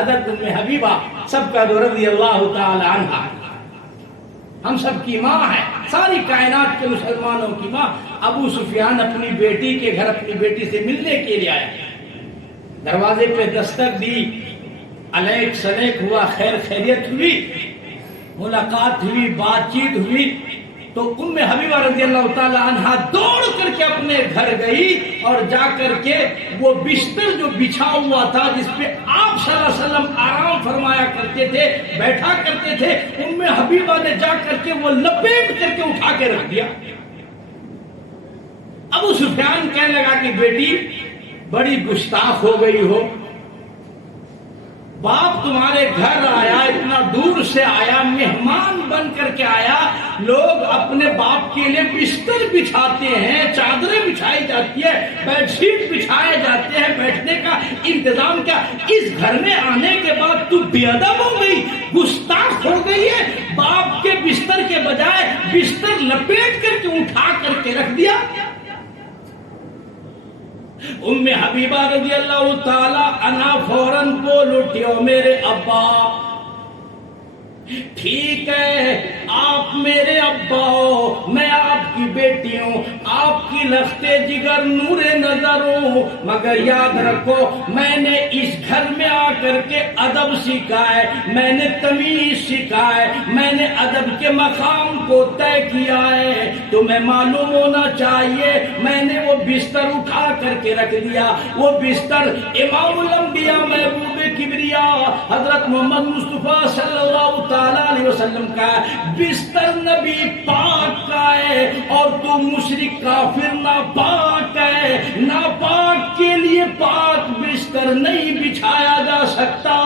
حضرت ام حبیبہ سب کا رضی اللہ تعالی عنہ، ہم سب کی ماں ہے، ساری کائنات کے مسلمانوں کی ماں۔ ابو سفیان اپنی بیٹی کے گھر اپنی بیٹی سے ملنے کے لیے آیا، دروازے پہ دستک دی، علیک سلیک ہوا، خیر خیریت ہوئی، ملاقات ہوئی، بات چیت ہوئی، تو ام حبیبہ رضی اللہ تعالی عنہ دوڑ کر کے اپنے گھر گئی اور جا کر کے وہ بستر جو بچھا ہوا تھا جس پہ آپ صلی اللہ علیہ وسلم آرام فرمایا کرتے تھے، بیٹھا کرتے تھے، ام حبیبہ نے جا کر کے وہ لپیٹ کر کے اٹھا کے رکھ دیا۔ ابو سفیان کہنے لگا کہ بیٹی بڑی گستاخ ہو گئی ہو، باپ تمہارے گھر آیا، اتنا دور سے آیا، مہمان بن کر کے آیا، لوگ اپنے باپ کے لیے بستر بچھاتے ہیں، چادریں بچھائی جاتی ہے، بیڈ شیٹ بچھائے جاتے ہیں، بیٹھنے کا انتظام کیا، اس گھر میں آنے کے بعد تو بے ادب ہو گئی، گستاخ ہو گئی ہے، باپ کے بستر کے بجائے بستر لپیٹ کر کے اٹھا کر کے رکھ دیا۔ ام حبیبہ رضی اللہ تعالی عنہ فوراً بول اٹھی، او میرے ابا، ٹھیک ہے آپ میرے ابا ہو، میں آپ کی بیٹی ہوں، آپ کی لختے جگر نور نظر ہوں، مگر یاد رکھو میں نے اس گھر میں آ کر کے ادب سیکھا ہے، میں نے تمیز سیکھا ہے، میں نے ادب کے مقام کو طے کیا ہے، تمہیں معلوم ہونا چاہیے میں نے وہ بستر اٹھا کر کے رکھ دیا۔ وہ بستر امام الانبیاء محبوب کبریا حضرت محمد مصطفیٰ صلی اللہ تعالی علیہ وسلم کا ہے، بستر نبی پاک کا ہے، اور تو مشرک کافر ناپاک ہے، ناپاک کے لیے پاک بستر نہیں بچھایا جا سکتا۔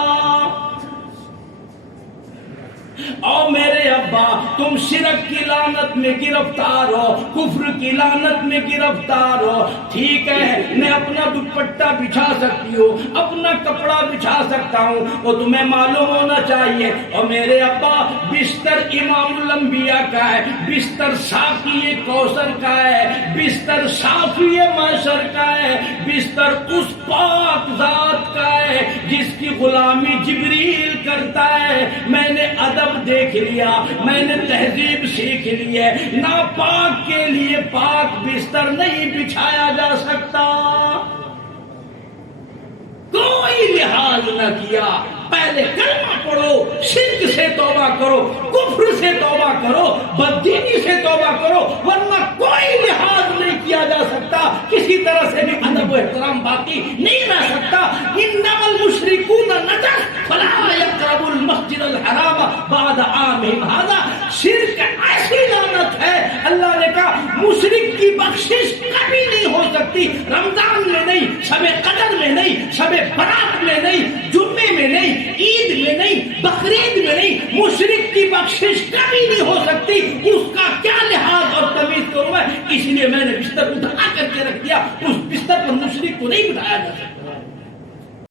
او میرے ابا تم شرک کی لعنت میں گرفتار ہو، کفر کی لعنت میں گرفتار ہو، ٹھیک ہے میں اپنا دوپٹہ بچھا سکتی ہوں، اپنا کپڑا بچھا سکتا ہوں، وہ تمہیں معلوم ہونا چاہیے۔ اور میرے ابا بستر امام الانبیاء کا ہے، بستر ساقی کوثر کا ہے، بستر شافی محشر کا ہے، بستر اس پاک ذات کا ہے جس کی غلامی جبریل کرتا ہے۔ میں نے ادب دیکھ لیا، میں نے تہذیب سیکھ لی ہے، ناپاک کے لیے پاک بستر نہیں بچھایا جا سکتا۔ کوئی لحاظ نہ کیا، پہلے کلمہ پڑھو، شرک سے توبہ کرو، کفر سے توبہ کرو، بددینی سے توبہ کرو، ورنہ کوئی لحاظ نہیں کیا جا سکتا، کسی طرح سے بھی ادب و احترام باقی نہیں رہ سکتا۔ انما المشرکون نجس فلا یقربوا المسجد الحرام بعد عامہم ھذا، شرک ایسی لعنت ہے، اللہ نے کہا مشرک کی بخشش کبھی نہیں ہو سکتی، رمضان میں نہیں، شب قدر میں نہیں، شب برات میں نہیں، جمعے میں نہیں، عید میں نہیں، بقرعید میں نہیں، مشرک کی بخشش کبھی نہیں ہو سکتی، اس کا کیا لحاظ اور تمیز کروں میں، اس لیے میں نے بستر اٹھا کر کے رکھ دیا، اس بستر پر مشرک کو نہیں بٹھایا جا سکتا۔